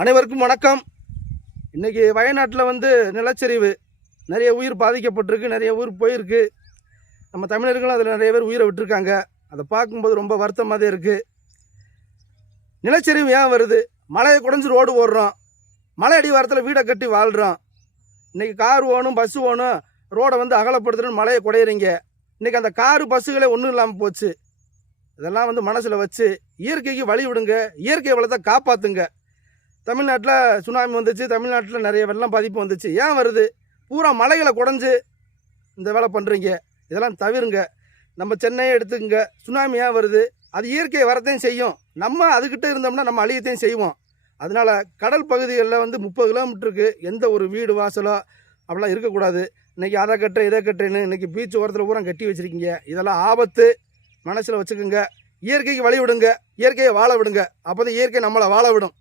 அனைவருக்கும் வணக்கம். இன்றைக்கி வயநாட்டில் நிலச்சரிவு நிறைய உயிர் பாதிக்கப்பட்டிருக்கு, நிறைய ஊர் போயிருக்கு. நம்ம தமிழர்களும் அதில் நிறைய பேர் உயிரை விட்டுருக்காங்க. அதை பார்க்கும்போது ரொம்ப வருத்தமாக தான் இருக்குது. நிலச்சரிவு ஏன் வருது? மலையை குடைஞ்சி ரோடு ஓடுறோம், மலை அடிவாரத்தில் வீடை கட்டி வாழ்கிறோம். இன்றைக்கி கார் ஓணும், பஸ்ஸு ஓணும், ரோடை அகலப்படுத்துறன்னு மலையை குடையிறீங்க. இன்றைக்கி அந்த காரு பஸ்ஸுகளே ஒன்றும் இல்லாமல் போச்சு. இதெல்லாம் மனசில் வச்சு இயற்கைக்கு வழி விடுங்க, இயற்கை வளத்தை காப்பாற்றுங்க. தமிழ்நாட்டில் சுனாமி வந்துச்சு, தமிழ்நாட்டில் நிறைய வெள்ளம் பாதிப்பு வந்துச்சு. ஏன் வருது? பூரா மலைகளை குடைஞ்சி இந்த வேலை பண்ணுறீங்க. இதெல்லாம் தவிருங்க. நம்ம சென்னையை எடுத்துக்கங்க, சுனாமி ஏன் வருது? அது இயற்கை வரத்தையும் செய்யும், நம்ம அதுக்கிட்ட இருந்தோம்னா நம்ம அழியத்தையும் செய்வோம். அதனால் கடல் பகுதிகளில் 30 கிலோமீட்டருக்கு எந்த ஒரு வீடு வாசலோ அப்படிலாம் இருக்கக்கூடாது. இன்றைக்கி அதை கட்டுறேன் இதை கட்டுறேன்னு இன்றைக்கி பீச் ஓரத்தில் பூரா கட்டி வச்சுருக்கீங்க. இதெல்லாம் ஆபத்து, மனசில் வச்சுக்கோங்க. இயற்கைக்கு வழி விடுங்க, இயற்கையை வாழ விடுங்க. அப்போ தான் இயற்கை நம்மளை வாழ விடும்.